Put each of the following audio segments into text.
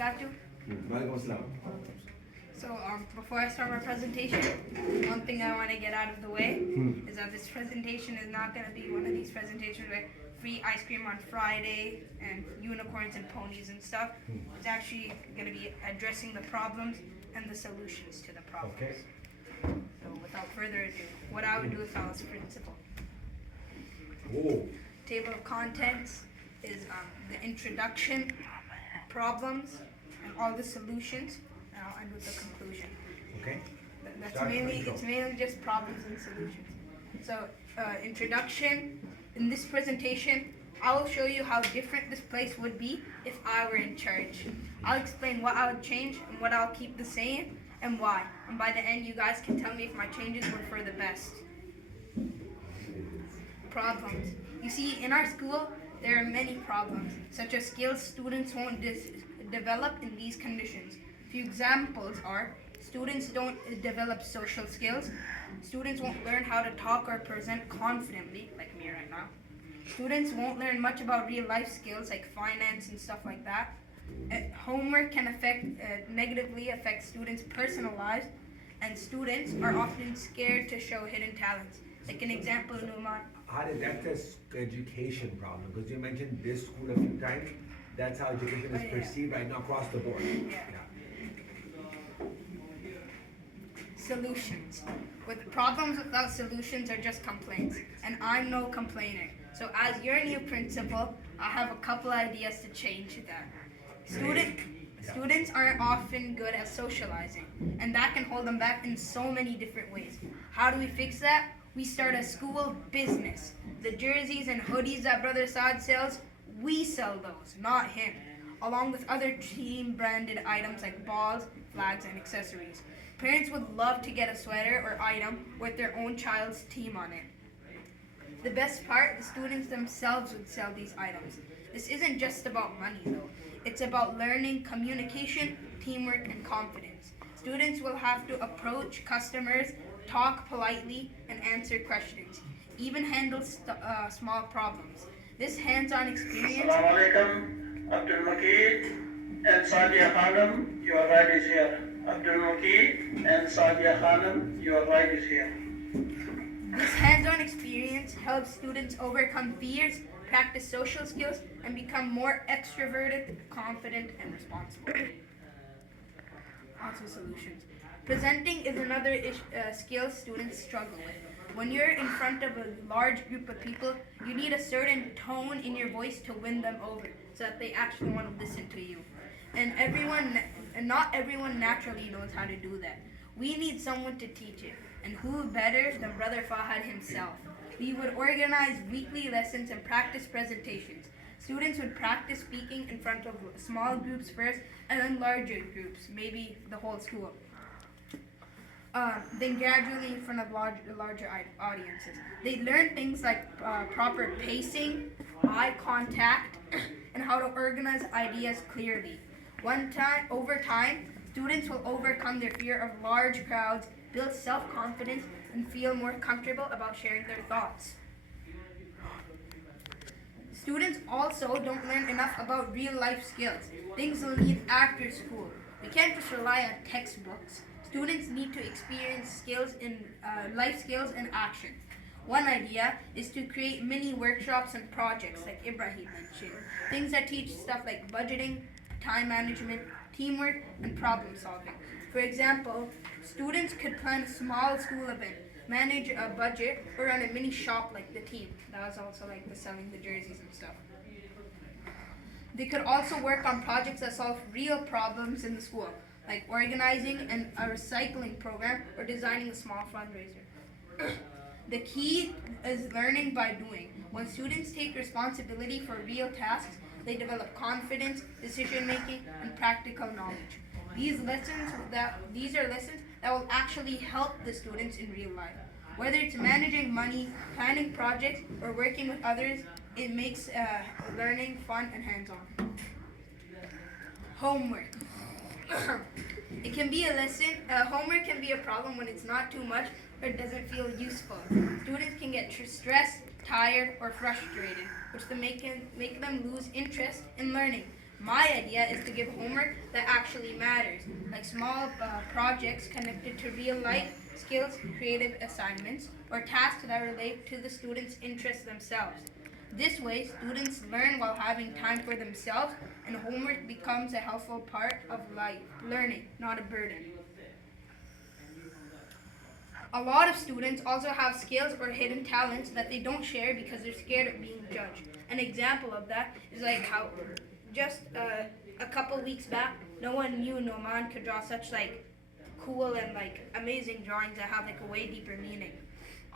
wabarakatuh. Walaikum assalam. So before I start my presentation, one thing I want to get out of the way is that this presentation is not going to be one of these presentations where free ice cream on Friday and unicorns and ponies and stuff. It's actually going to be addressing the problems and the solutions to the problems. Okay. So without further ado, what I would do if I was principal. Oh. Table of contents is the introduction, problems, and all the solutions, and I'll end with the conclusion. Okay. That's Start mainly, intro. it's mainly just problems and solutions. So, introduction. In this presentation, I will show you how different this place would be if I were in charge. I'll explain what I would change and what I'll keep the same and why. And by the end, you guys can tell me if my changes were for the best. Problems. You see, in our school, there are many problems, such as skills students won't develop in these conditions. Few examples are, students don't develop social skills, students won't learn how to talk or present confidently, like me right now. Students won't learn much about real life skills like finance and stuff like that. Homework can negatively affect students' personal lives, and students are often scared to show hidden talents. Like an example, Numan. That's a education problem, because you mentioned this school a few times. That's how education is Oh, yeah. perceived right now across the board. Yeah. Solutions. With problems without solutions are just complaints, and I'm no complainer. So as your new principal, I have a couple ideas to change that. Students aren't often good at socializing, and that can hold them back in so many different ways. How do we fix that? We start a school business. The jerseys and hoodies that Brother Saad sells, we sell those, not him, along with other team branded items like balls, flags, and accessories. Parents would love to get a sweater or item with their own child's team on it. The best part, the students themselves would sell these items. This isn't just about money though. It's about learning communication, teamwork, and confidence. Students will have to approach customers, talk politely, and answer questions, even handle small problems. This hands-on experience. Assalamu alaikum, Abdul Makid and Sadia Khanum, your ride is here. Abdul Makid and Sadia Khanum, your ride is here. This hands-on experience helps students overcome fears, practice social skills, and become more extroverted, confident, and responsible. Also solutions. Presenting is another skill students struggle with. When you're in front of a large group of people, you need a certain tone in your voice to win them over so that they actually want to listen to you. And not everyone naturally knows how to do that. We need someone to teach it. And who better than Brother Fahad himself? We would organize weekly lessons and practice presentations. Students would practice speaking in front of small groups first and then larger groups, maybe the whole school. Then gradually in front of larger audiences. They learn things like proper pacing, eye contact, and how to organize ideas clearly. Over time, students will overcome their fear of large crowds, build self-confidence, and feel more comfortable about sharing their thoughts. Students also don't learn enough about real-life skills, things they'll need after school. We can't just rely on textbooks. Students need to experience skills in life skills in action. One idea is to create mini workshops and projects like Ibrahim mentioned. Things that teach stuff like budgeting, time management, teamwork, and problem solving. For example, students could plan a small school event, manage a budget, or run a mini shop like the team. That was also like the selling the jerseys and stuff. They could also work on projects that solve real problems in the school, like organizing a recycling program or designing a small fundraiser. The key is learning by doing. When students take responsibility for real tasks, they develop confidence, decision making, and practical knowledge. These are lessons that will actually help the students in real life. Whether it's managing money, planning projects, or working with others, it makes learning fun and hands-on. Homework. It can be a lesson. Homework can be a problem when it's not too much or it doesn't feel useful. Students can get stressed, tired, or frustrated, which can make them lose interest in learning. My idea is to give homework that actually matters, like small projects connected to real life skills, creative assignments, or tasks that relate to the students' interests themselves. This way, students learn while having time for themselves, and homework becomes a helpful part of life, learning, not a burden. A lot of students also have skills or hidden talents that they don't share because they're scared of being judged. An example of that is like how just a couple weeks back, no one knew Noman could draw such like cool and like amazing drawings that have like a way deeper meaning.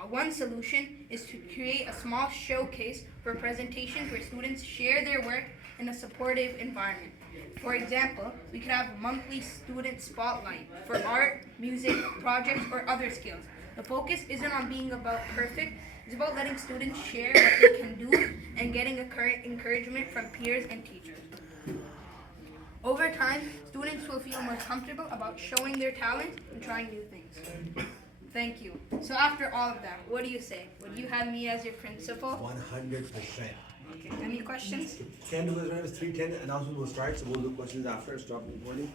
One solution is to create a small showcase for presentations where students share their work in a supportive environment. For example, we could have a monthly student spotlight for art, music, projects, or other skills. The focus isn't on being about perfect, it's about letting students share what they can do and getting encouragement from peers and teachers. Over time, students will feel more comfortable about showing their talents and trying new things. Thank you. So after all of that, what do you say? Would you have me as your principal? 100%. Okay. Any questions? Ken, because when it's 3:10, announcement will start, so we'll do questions after. Stop recording.